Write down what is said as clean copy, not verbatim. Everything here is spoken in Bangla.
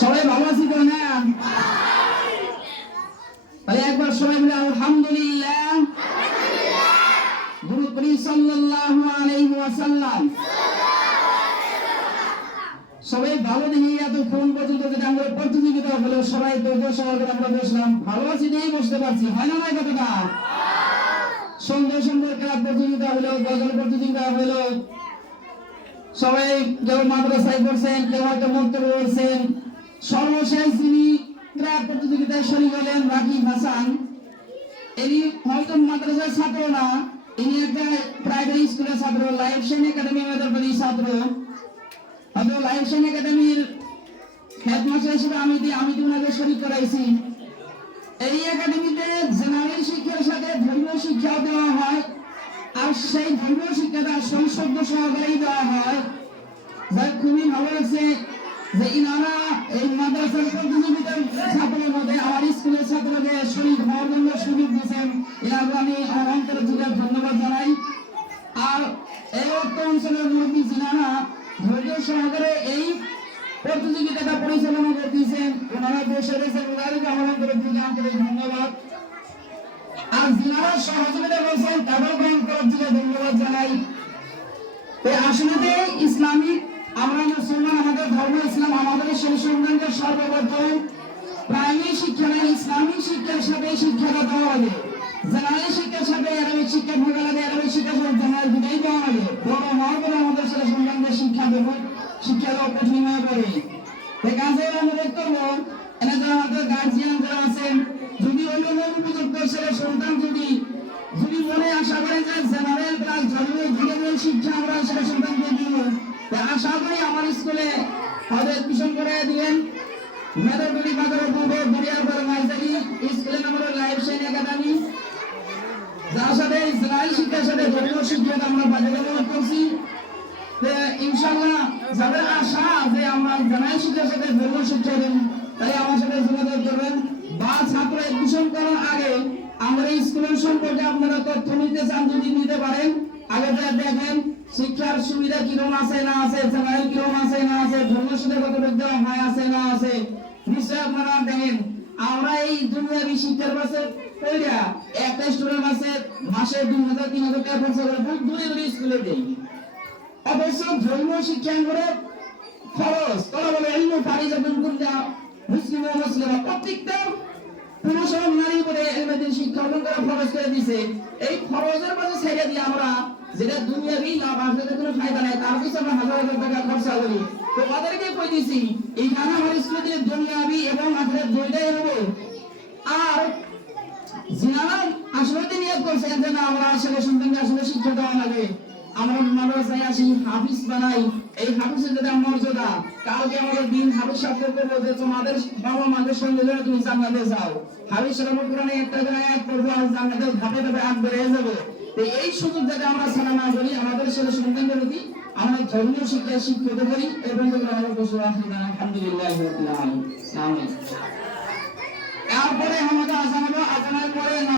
সবাই ভালো আছি তো না? তাহলে একবার সবাই বলে আলহামদুলিল্লাহ। দুরূদ পড়ি সাল্লাল্লাহু আলাইহি ওয়াসাল্লাম। সবাই ভালো দেখি এত ফোন পর্যন্ত যেটা আমরা প্রতিযোগিতা হলো সবাই সবাই আমরা বসলাম ভালো আছি দিয়েই বসতে পারছি, হয় না নয় কথাটা? সুন্দর সুন্দর ক্লাব প্রতিযোগিতা হলো, গজল প্রতিযোগিতা হলো, সবাই কেউ মাদ্রাসায় পড়ছেন, কেউ হয়তো মন্তব্য করছেন। সর্বশেষ যিনি ক্লাব প্রতিযোগিতায় শরীক হলেন রাকিব হাসান, ইনি হয়তো মাদ্রাসার ছাত্র না, ইনি একটা প্রাইমারি স্কুলের ছাত্র, লাইফ শাইন একাডেমি মেধাবী ছাত্র। হয়তো লাইফ শাইন একাডেমির হেডমাস্টার হিসেবে আমি ওনাকে শরীক করাইছি। এই একাডেমিতে জেনারেল শিক্ষার সাথে ধর্মীয় শিক্ষা দেওয়া হয়, আর সেই ধর্মীয় শিক্ষাটা সংসদ সহকারেই দেওয়া হয়। যাই খুবই ভালো লাগছে যে ইনারা এই মাদ্রাসার প্রতিযোগিতার ছাত্রের মধ্যে আমার স্কুলের ছাত্রকে শরীক হওয়ার জন্য সুযোগ দিয়েছেন। এনাকে আমি আমার অন্তরের থেকে ধন্যবাদ জানাই। আর এই অর্থ অঞ্চলের মুরব্বী যিনারা ধৈর্য সহকারে এই প্রতিযোগিতাটা পরিচালনা করতেছেন, ওনারা বসে রয়েছেন, ওনাদেরকে আমার অন্তরের থেকে আন্তরিক ধন্যবাদ। আর যিনারা সহযোগিতা করছেন তাদেরকে অন্তরের থেকে ধন্যবাদ জানাই। আসলে ইসলামিক আমরা মুসলমান, আমাদের ধর্ম ইসলাম, আমাদের সেই সন্তানকে সর্বপ্রথম প্রাইমারি শিক্ষা নেই, ইসলামিক শিক্ষার সাথে শিক্ষাটা দেওয়া হবে। জেনারেল শিক্ষার সাথে আরবিক শিক্ষা ঢোকা লাগে, আরবিক শিক্ষার সাথে জেনারেল দুটাই দেওয়া হবে। বড় হওয়ার পরে আমাদের সেই সন্তানকে শিক্ষা দেবো, শিক্ষা দেওয়া কঠিন হয়ে পড়ে। কাজে অনুরোধ করবো এনে যারা আমাদের গার্জিয়ান যারা আছেন, যদি অন্য উপযুক্ত ছেলে সন্তান যদি মনে আশা করেন যে জেনারেল প্লাস ধর্মীয় শিক্ষা আমরা সেটা সন্তানকে দিব, আশা করি আমার স্কুলে হয়তো এডমিশন করে দিবেন। মেধাবী বাজার পূর্ব দরিয়ারপাড় মাইজারি স্কুলের নাম হলো লাইফ শাইন একাডেমি, যার সাথে ইসরায়েল শিক্ষার সাথে ধর্মীয় শিক্ষা আমরা বাধ্যতামূলক করছি। ইনশাআল্লাহ যাদের আশা যে আমরা জেনারেল শিক্ষার সাথে ধর্মীয় শিক্ষা দেব, তাই আমার সাথে যোগাযোগ করবেন। বা ছাত্র এডমিশন করার আগে আমরা স্কুলের সম্পর্কে আপনারা তথ্য নিতে চান, যদি নিতে পারেন আগে দেখেন শিক্ষার সুবিধা কিরকম আছে না আছে, জেনারেল কিরকম আছে না আছে, ধর্মীয় সাথে কত বিদ্যা হয় আছে না আছে, নিশ্চয় আপনারা দেখেন। আমরা এই দুনিয়াবি শিক্ষার পাশে কইরা একটা স্টুডেন্ট আছে মাসে 2000-3000 টাকা খরচ করে দূরে দূরে স্কুলে দেই। অবশ্য ধর্মীয় শিক্ষা করে খরচ তারা বলে ইলমু ফারিজাতুন কুল্লা মুসলিম ও মুসলিমা, প্রত্যেকটা পুরুষ এবং নারী করে ইলমের শিক্ষা অর্জন করা খরচ করে দিয়েছে। এই খরচের পাশে ছেড়ে দিয়ে আমরা যেটা দুনিয়াবি লাভ আসলে কোনো ফায়দা নাই, তার পিছনে আমরা হাজার হাজার টাকা খরচা করি। তো ওদেরকে কই দিছি এইখানে আমার স্কুলে দিয়ে দুনিয়াবি এবং আখিরাত দুইটাই হবে। আর যিনারা আসলে নিয়ত করছেন যে না আমরা আসলে সন্তানকে আসলে শিক্ষা দেওয়া লাগে, আমরা মাদ্রাসায় আসি হাফিজ বানাই, এই হাফিজের যেটা মর্যাদা, কালকে আমাদের দিন হাফিজ সাথে করবো যে তোমাদের বাবা মাদের সঙ্গে যারা তুমি জান্নাতে যাও, হাফিজ সালামুল কোরআনে একটা আয়াত পড়বো আর জান্নাতের ধাপে ধাপে আগ বেড়ে যাবে। তো এই সুযোগ যাতে আমরা ছাড়া না করি, আমাদের ছেলে সন্তানদের প্রতি আমরা ধর্মীয় শিক্ষা শিক্ষিত করি এবং আলহামদুলিল্লাহ। তারপরে আমাদের আজানের পরে